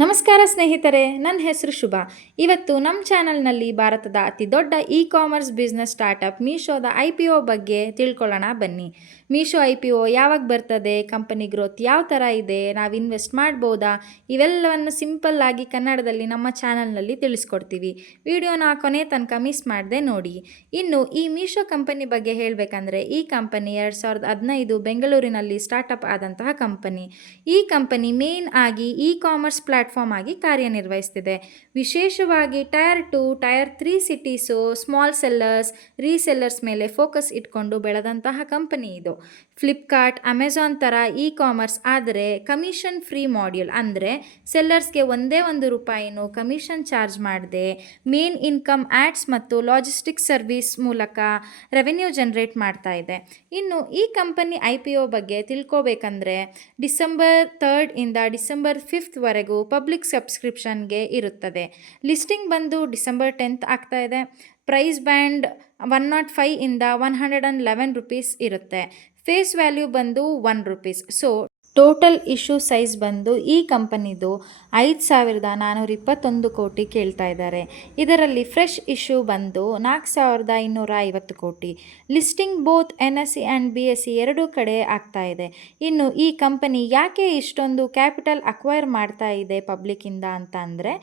ನಮಸ್ಕಾರ ಸ್ನೇಹಿತರೆ, ನನ್ನ ಹೆಸರು ಶುಭ. ಇವತ್ತು ನಮ್ಮ ಚಾನಲ್ನಲ್ಲಿ ಭಾರತದ ಅತಿ ದೊಡ್ಡ ಇ-ಕಾಮರ್ಸ್ ಬಿಸ್ನೆಸ್ ಸ್ಟಾರ್ಟಪ್ ಮೀಶೋದ IPO ಬಗ್ಗೆ ತಿಳ್ಕೊಳ್ಳೋಣ ಬನ್ನಿ. ಮೀಶೋ IPO ಯಾವಾಗ ಬರ್ತದೆ, ಕಂಪನಿ ಗ್ರೋತ್ ಯಾವ ಥರ ಇದೆ, ನಾವು ಇನ್ವೆಸ್ಟ್ ಮಾಡ್ಬೋದಾ, ಇವೆಲ್ಲವನ್ನು ಸಿಂಪಲ್ ಆಗಿ ಕನ್ನಡದಲ್ಲಿ ನಮ್ಮ ಚಾನಲ್ನಲ್ಲಿ ತಿಳಿಸ್ಕೊಡ್ತೀವಿ. ವಿಡಿಯೋನ ಕೊನೆ ತನಕ ಮಿಸ್ ಮಾಡದೆ ನೋಡಿ. ಇನ್ನು ಈ ಮೀಶೋ ಕಂಪನಿ ಬಗ್ಗೆ ಹೇಳಬೇಕಂದ್ರೆ, ಈ ಕಂಪನಿ 2015 ಬೆಂಗಳೂರಿನಲ್ಲಿ ಸ್ಟಾರ್ಟಪ್ ಆದಂತಹ ಕಂಪನಿ. ಈ ಕಂಪನಿ ಮೇನ್ ಆಗಿ ಇ-ಕಾಮರ್ಸ್ ಪ್ಲಾಟ್ಫಾರ್ಮ್ ಆಗಿ ಕಾರ್ಯನಿರ್ವಹಿಸ್ತಿದೆ. ವಿಶೇಷವಾಗಿ tyre 2, tyre 3 cities, small sellers, resellers ಮೇಲೆ ಫೋಕಸ್ ಇಟ್ಕೊಂಡು ಬೆಳೆದಂತಹ ಕಂಪನಿ ಇದು. ಫ್ಲಿಪ್ಕಾರ್ಟ್, ಅಮೆಝಾನ್ ಥರ ಇ-ಕಾಮರ್ಸ್ ಆದರೆ ಕಮಿಷನ್ ಫ್ರೀ ಮಾಡ್ಯೂಲ್, ಅಂದರೆ ಸೆಲ್ಲರ್ಸ್ಗೆ ಒಂದೇ ₹1 ಕಮಿಷನ್ ಚಾರ್ಜ್ ಮಾಡದೆ ಮೇನ್ ಇನ್ಕಮ್ ಆ್ಯಡ್ಸ್ ಮತ್ತು ಲಾಜಿಸ್ಟಿಕ್ಸ್ ಸರ್ವಿಸ್ ಮೂಲಕ ರೆವೆನ್ಯೂ ಜನರೇಟ್ ಮಾಡ್ತಾ ಇದೆ. ಇನ್ನು ಈ ಕಂಪನಿ IPO ಬಗ್ಗೆ ತಿಳ್ಕೋಬೇಕಂದ್ರೆ ಡಿಸೆಂಬರ್ 3 ಇಂದ ಡಿಸೆಂಬರ್ 5 ವರೆಗೂ ಪಬ್ಲಿಕ್ ಸಬ್ಸ್ಕ್ರಿಪ್ಷನ್ಗೆ ಇರುತ್ತದೆ. ಲಿಸ್ಟಿಂಗ್ ಬಂದು ಡಿಸೆಂಬರ್ 10 ಆಗ್ತಾ ಇದೆ. ಪ್ರೈಸ್ ಬ್ಯಾಂಡ್ $105 ಇಂದ $111 ಇರುತ್ತೆ. ಫೇಸ್ ವ್ಯಾಲ್ಯೂ ಬಂದು ₹1. ಸೊ ಟೋಟಲ್ ಇಶ್ಯೂ ಸೈಜ್ ಬಂದು ಈ ಕಂಪನಿದು 5,421 ಕೋಟಿ ಕೇಳ್ತಾ ಇದ್ದಾರೆ. ಇದರಲ್ಲಿ ಫ್ರೆಶ್ ಇಶ್ಯೂ ಬಂದು 4,250 ಕೋಟಿ. Listing both NSE and BSE ಎರಡೂ ಕಡೆ ಆಗ್ತಾ ಇದೆ. ಇನ್ನು ಈ ಕಂಪನಿ ಯಾಕೆ ಇಷ್ಟೊಂದು ಕ್ಯಾಪಿಟಲ್ ಅಕ್ವೈರ್ ಮಾಡ್ತಾ ಇದೆ ಪಬ್ಲಿಕ್ಕಿಂದ ಅಂತ ಅಂದರೆ,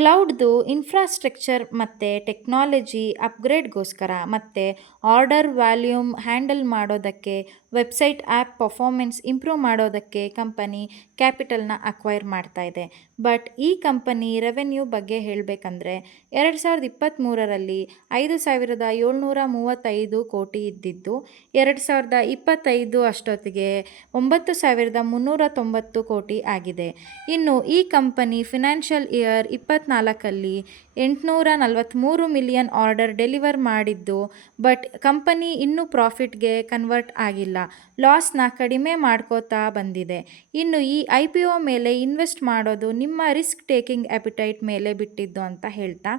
ಕ್ಲೌಡ್ದು ಇನ್ಫ್ರಾಸ್ಟ್ರಕ್ಚರ್ ಮತ್ತು ಟೆಕ್ನಾಲಜಿ ಅಪ್ಗ್ರೇಡ್ಗೋಸ್ಕರ, ಮತ್ತು ಆರ್ಡರ್ ವ್ಯಾಲ್ಯೂಮ್ ಹ್ಯಾಂಡಲ್ ಮಾಡೋದಕ್ಕೆ, ವೆಬ್ಸೈಟ್ ಆ್ಯಪ್ ಪರ್ಫಾರ್ಮೆನ್ಸ್ ಇಂಪ್ರೂವ್ ಮಾಡೋದಕ್ಕೆ ಕಂಪನಿ ಕ್ಯಾಪಿಟಲ್ನ ಅಕ್ವೈರ್ ಮಾಡ್ತಾ ಇದೆ. ಬಟ್ ಈ ಕಂಪನಿ ರೆವೆನ್ಯೂ ಬಗ್ಗೆ ಹೇಳಬೇಕಂದ್ರೆ 2023ರಲ್ಲಿ 5,735 ಕೋಟಿ ಇದ್ದಿದ್ದು 2025 ಅಷ್ಟೊತ್ತಿಗೆ 9,390 ಕೋಟಿ ಆಗಿದೆ. ಇನ್ನು ಈ ಕಂಪನಿ ಫಿನಾನ್ಷಿಯಲ್ ಇಯರ್ 24ಅಲ್ಲಿ 843 ಮಿಲಿಯನ್ ಆರ್ಡರ್ ಡೆಲಿವರ್ ಮಾಡಿದ್ದು, ಬಟ್ ಕಂಪನಿ ಇನ್ನೂ ಪ್ರಾಫಿಟ್ಗೆ ಕನ್ವರ್ಟ್ ಆಗಿಲ್ಲ, ಲಾಸ್ನ ಕಡಿಮೆ ಮಾಡ್ಕೋತಾ ಬಂದಿದೆ. ಇನ್ನು ಈ IPO ಮೇಲೆ ಇನ್ವೆಸ್ಟ್ ಮಾಡೋದು ನಿಮ್ಮ ರಿಸ್ಕ್ ಟೇಕಿಂಗ್ ಅಪಿಟೈಟ್ ಮೇಲೆ ಬಿಟ್ಟಿದ್ದು ಅಂತ ಹೇಳ್ತಾ,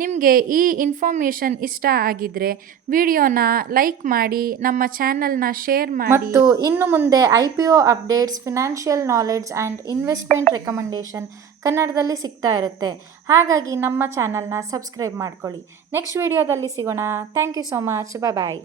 ನಿಮಗೆ ಈ ಇನ್ಫಾರ್ಮೇಷನ್ ಇಷ್ಟ ಆಗಿದ್ರೆ ವಿಡಿಯೋನ ಲೈಕ್ ಮಾಡಿ, ನಮ್ಮ ಚಾನಲ್ನ ಶೇರ್ ಮಾಡಿ, ಮತ್ತು ಇನ್ನು ಮುಂದೆ IPO updates, financial knowledge and investment recommendation ಕನ್ನಡದಲ್ಲಿ ಸಿಗ್ತಾ ಇರುತ್ತೆ. ಹಾಗಾಗಿ ನಮ್ಮ ಚಾನಲ್ನ ಸಬ್ಸ್ಕ್ರೈಬ್ ಮಾಡ್ಕೊಳ್ಳಿ. ನೆಕ್ಸ್ಟ್ ವಿಡಿಯೋದಲ್ಲಿ ಸಿಗೋಣ. Thank you so much. Bye.